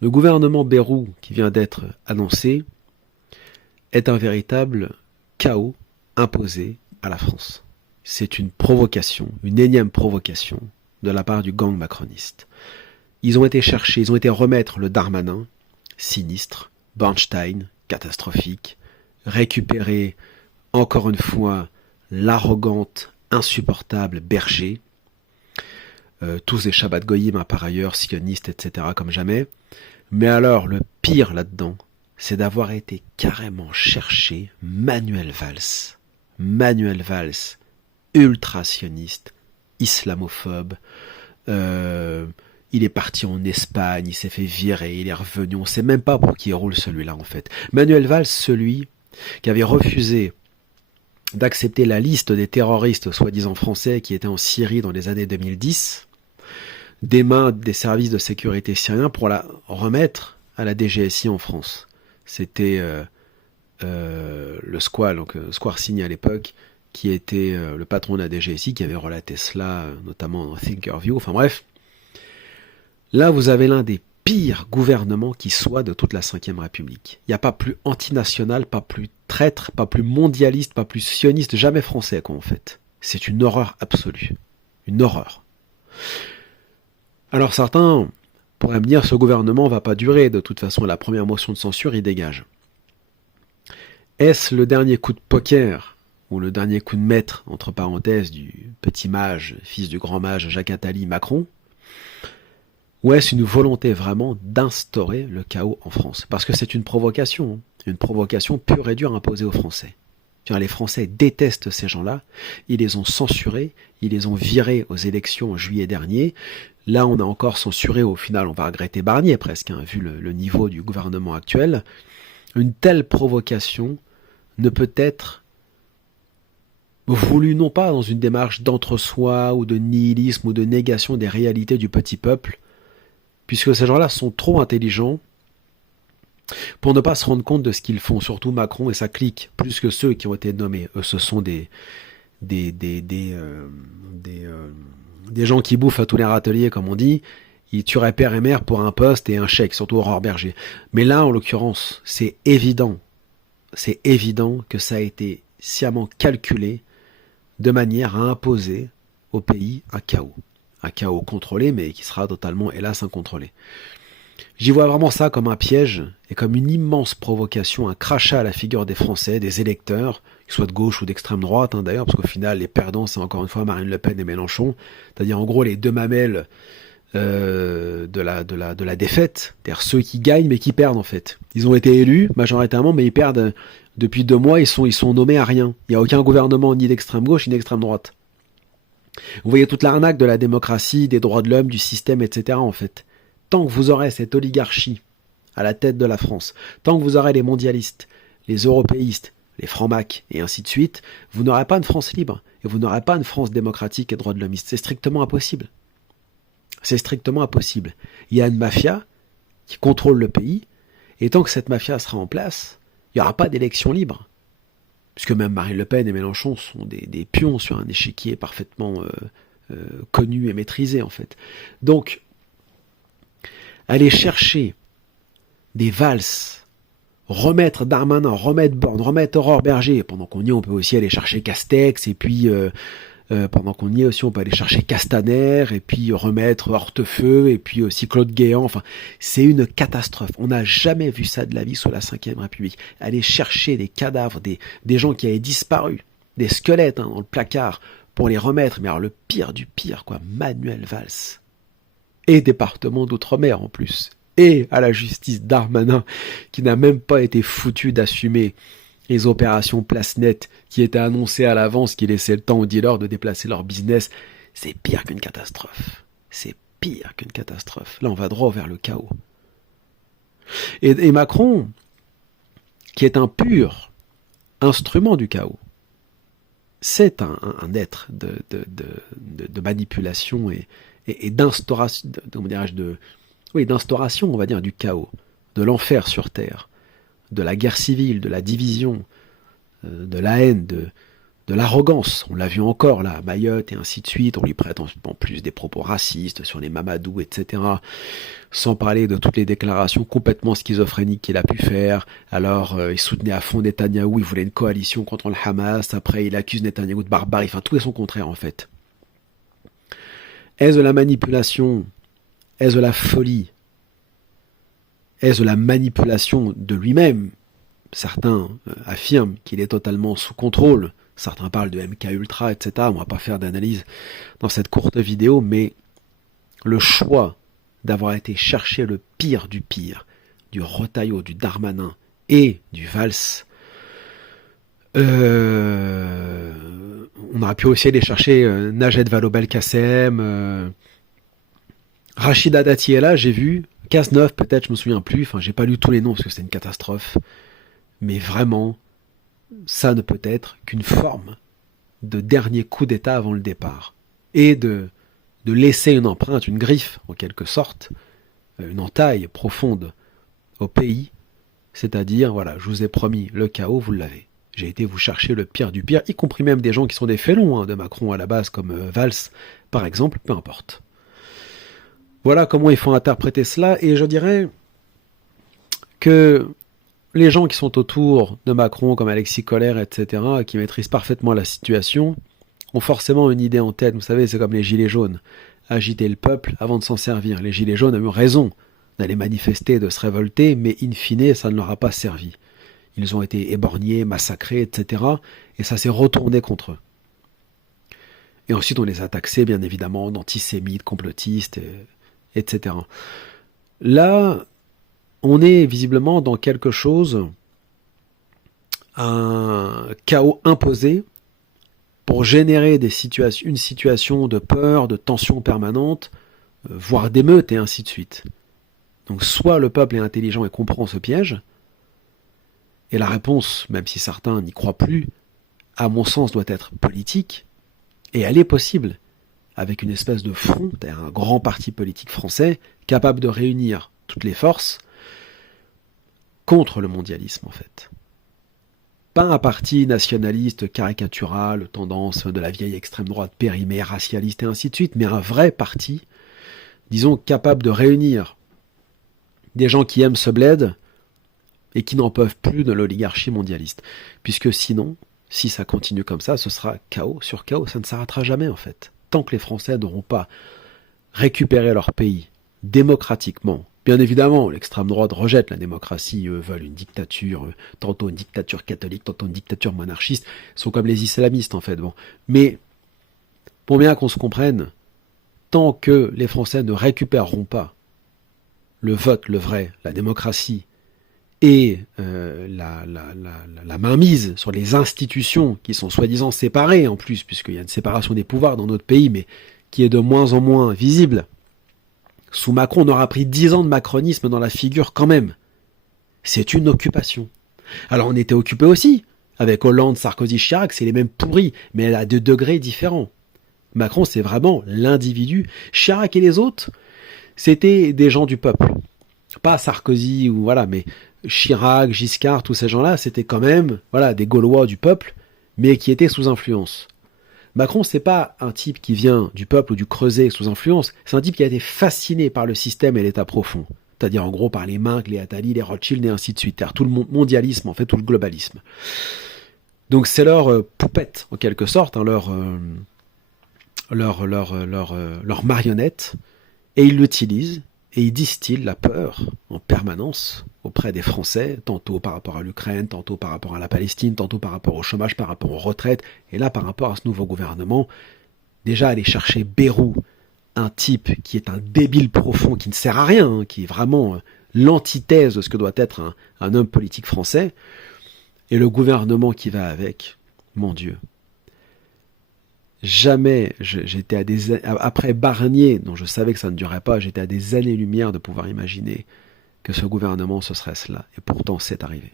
Le gouvernement Bayrou qui vient d'être annoncé est un véritable chaos imposé à la France. C'est une provocation, une énième provocation de la part du gang macroniste. Ils ont été chercher, ils ont été remettre le Darmanin, sinistre, Bernstein, catastrophique, récupérer encore une fois l'arrogante, insupportable Berger, tous des Shabbat Goyim par ailleurs, sionistes, etc. comme jamais. Mais alors, le pire là-dedans, c'est d'avoir été carrément chercher Manuel Valls. Manuel Valls, ultra-sioniste, islamophobe. Il est parti en Espagne, il s'est fait virer, il est revenu. On ne sait même pas pour qui il roule celui-là en fait. Manuel Valls, celui qui avait refusé d'accepter la liste des terroristes soi-disant français qui étaient en Syrie dans les années 2010, des mains des services de sécurité syriens pour la remettre à la DGSI en France. C'était le Squal, donc Square Signé à l'époque, qui était le patron de la DGSI, qui avait relaté cela, notamment dans Thinkerview. Enfin bref, là vous avez l'un des pires gouvernements qui soit de toute la Ve République. Il n'y a pas plus antinational, pas plus traître, pas plus mondialiste, pas plus sioniste, jamais français quoi en fait. C'est une horreur absolue. Une horreur. Alors certains pourraient me dire ce gouvernement ne va pas durer, de toute façon la première motion de censure il dégage. Est-ce le dernier coup de poker, ou le dernier coup de maître, entre parenthèses, du petit mage, fils du grand mage Jacques Attali Macron, ou est-ce une volonté vraiment d'instaurer le chaos en France? Parce que c'est une provocation pure et dure imposée aux Français. Les Français détestent ces gens-là, ils les ont censurés, ils les ont virés aux élections en juillet dernier. Là, on a encore censuré, au final, on va regretter Barnier presque, vu le niveau du gouvernement actuel. Une telle provocation ne peut être voulue non pas dans une démarche d'entre-soi ou de nihilisme ou de négation des réalités du petit peuple, puisque ces gens-là sont trop intelligents pour ne pas se rendre compte de ce qu'ils font, surtout Macron et sa clique, plus que ceux qui ont été nommés. Eux, ce sont des gens qui bouffent à tous les râteliers, comme on dit. Ils tueraient père et mère pour un poste et un chèque, surtout Aurore Berger. Mais là, en l'occurrence, c'est évident que ça a été sciemment calculé de manière à imposer au pays un chaos. Un chaos contrôlé, mais qui sera totalement, hélas, incontrôlé. J'y vois vraiment ça comme un piège et comme une immense provocation, un crachat à la figure des Français, des électeurs, qu'ils soient de gauche ou d'extrême droite d'ailleurs, parce qu'au final, les perdants, c'est encore une fois Marine Le Pen et Mélenchon, c'est-à-dire en gros les deux mamelles de la défaite, c'est-à-dire ceux qui gagnent mais qui perdent en fait. Ils ont été élus majoritairement, mais ils perdent depuis 2 mois, ils sont nommés à rien. Il n'y a aucun gouvernement ni d'extrême gauche ni d'extrême droite. Vous voyez toute l'arnaque de la démocratie, des droits de l'homme, du système, etc. en fait. Tant que vous aurez cette oligarchie à la tête de la France, tant que vous aurez les mondialistes, les européistes, les francs-macs et ainsi de suite, vous n'aurez pas une France libre et vous n'aurez pas une France démocratique et droits de l'hommiste. C'est strictement impossible. C'est strictement impossible. Il y a une mafia qui contrôle le pays et tant que cette mafia sera en place, il n'y aura pas d'élection libre. Puisque même Marine Le Pen et Mélenchon sont des pions sur un échiquier parfaitement connu et maîtrisé en fait. Donc, aller chercher des Valls, remettre Darmanin, remettre Borne, remettre Aurore Berger, pendant qu'on y est, on peut aussi aller chercher Castex, et puis pendant qu'on y est aussi, on peut aller chercher Castaner, et puis remettre Hortefeux, et puis aussi Claude Guéant, enfin, c'est une catastrophe. On n'a jamais vu ça de la vie sous la Ve République. Aller chercher des cadavres, des gens qui avaient disparu, des squelettes dans le placard, pour les remettre, mais alors le pire du pire, quoi, Manuel Valls. Et département d'outre-mer en plus, et à la justice Darmanin, qui n'a même pas été foutu d'assumer les opérations place nette qui étaient annoncées à l'avance, qui laissaient le temps aux dealers de déplacer leur business. C'est pire qu'une catastrophe. C'est pire qu'une catastrophe. Là, on va droit vers le chaos. Et Macron, qui est un pur instrument du chaos, c'est un être de manipulation et d'instauration, d'instauration, on va dire, du chaos, de l'enfer sur terre, de la guerre civile, de la division, de la haine, de l'arrogance. On l'a vu encore là à Mayotte et ainsi de suite. On lui prête en plus des propos racistes sur les Mamadou, etc. Sans parler de toutes les déclarations complètement schizophréniques qu'il a pu faire. Alors, il soutenait à fond Netanyahou, il voulait une coalition contre le Hamas. Après, il accuse Netanyahou de barbarie. Enfin, tout est son contraire en fait. Est-ce de la manipulation? Est-ce de la folie? Est-ce de la manipulation de lui-même? Certains affirment qu'il est totalement sous contrôle. Certains parlent de MK Ultra, etc. On ne va pas faire d'analyse dans cette courte vidéo, mais le choix d'avoir été chercher le pire, du Retailleau, du Darmanin et du Valls, on aurait pu aussi aller chercher Najat Vallaud-Belkacem, Rachida Dati est là, j'ai vu, Cazeneuve peut-être, je me souviens plus, enfin j'ai pas lu tous les noms parce que c'est une catastrophe, mais vraiment, ça ne peut être qu'une forme de dernier coup d'État avant le départ, et de laisser une empreinte, une griffe en quelque sorte, une entaille profonde au pays, c'est-à-dire, voilà, je vous ai promis le chaos, vous l'avez. J'ai été vous chercher le pire du pire, y compris même des gens qui sont des félons de Macron à la base, comme Valls, par exemple, peu importe. Voilà comment il faut interpréter cela, et je dirais que les gens qui sont autour de Macron, comme Alexis Collère, etc., qui maîtrisent parfaitement la situation, ont forcément une idée en tête. Vous savez, c'est comme les gilets jaunes. Agiter le peuple avant de s'en servir. Les gilets jaunes ont eu raison d'aller manifester, de se révolter, mais in fine, ça ne leur a pas servi. Ils ont été éborgnés, massacrés, etc., et ça s'est retourné contre eux. Et ensuite, on les a taxés, bien évidemment, d'antisémites, complotistes, etc. Là, on est visiblement dans quelque chose, un chaos imposé pour générer une situation de peur, de tension permanente, voire d'émeute et ainsi de suite. Donc soit le peuple est intelligent et comprend ce piège, et la réponse, même si certains n'y croient plus, à mon sens doit être politique, et elle est possible, avec une espèce de front, c'est-à-dire un grand parti politique français, capable de réunir toutes les forces contre le mondialisme en fait. Pas un parti nationaliste caricatural, tendance de la vieille extrême droite périmée, racialiste et ainsi de suite, mais un vrai parti, disons, capable de réunir des gens qui aiment ce bled et qui n'en peuvent plus de l'oligarchie mondialiste. Puisque sinon, si ça continue comme ça, ce sera chaos sur chaos, ça ne s'arrêtera jamais en fait. Tant que les Français n'auront pas récupéré leur pays démocratiquement. Bien évidemment, l'extrême droite rejette la démocratie, eux veulent une dictature, tantôt une dictature catholique, tantôt une dictature monarchiste, ils sont comme les islamistes en fait. Bon. Mais, pour bien qu'on se comprenne, tant que les Français ne récupéreront pas le vote, le vrai, la démocratie, et la mainmise sur les institutions qui sont soi-disant séparées en plus, puisqu'il y a une séparation des pouvoirs dans notre pays, mais qui est de moins en moins visible. Sous Macron, on aura pris 10 ans de macronisme dans la figure quand même. C'est une occupation. Alors on était occupé aussi, avec Hollande, Sarkozy, Chirac, c'est les mêmes pourris, mais à de degrés différents. Macron, c'est vraiment l'individu. Chirac et les autres, c'était des gens du peuple. Pas Sarkozy, ou voilà, mais Chirac, Giscard, tous ces gens-là, c'était quand même voilà, des Gaulois du peuple, mais qui étaient sous influence. Macron, c'est pas un type qui vient du peuple ou du Creuset sous influence, c'est un type qui a été fasciné par le système et l'état profond. C'est-à-dire en gros par les Minc, les Attali, les Rothschild et ainsi de suite. Tout le mondialisme, en fait, tout le globalisme. Donc c'est leur poupette, en quelque sorte, hein, leur marionnette, et ils l'utilisent, et ils distillent la peur en permanence auprès des Français, tantôt par rapport à l'Ukraine, tantôt par rapport à la Palestine, tantôt par rapport au chômage, par rapport aux retraites, et là par rapport à ce nouveau gouvernement, déjà aller chercher Bayrou, un type qui est un débile profond, qui ne sert à rien, hein, qui est vraiment l'antithèse de ce que doit être un homme politique français, et le gouvernement qui va avec, mon Dieu. Jamais, j'étais après Barnier, dont je savais que ça ne durait pas, j'étais à des années-lumière de pouvoir imaginer que ce gouvernement, ce serait cela. Et pourtant, c'est arrivé.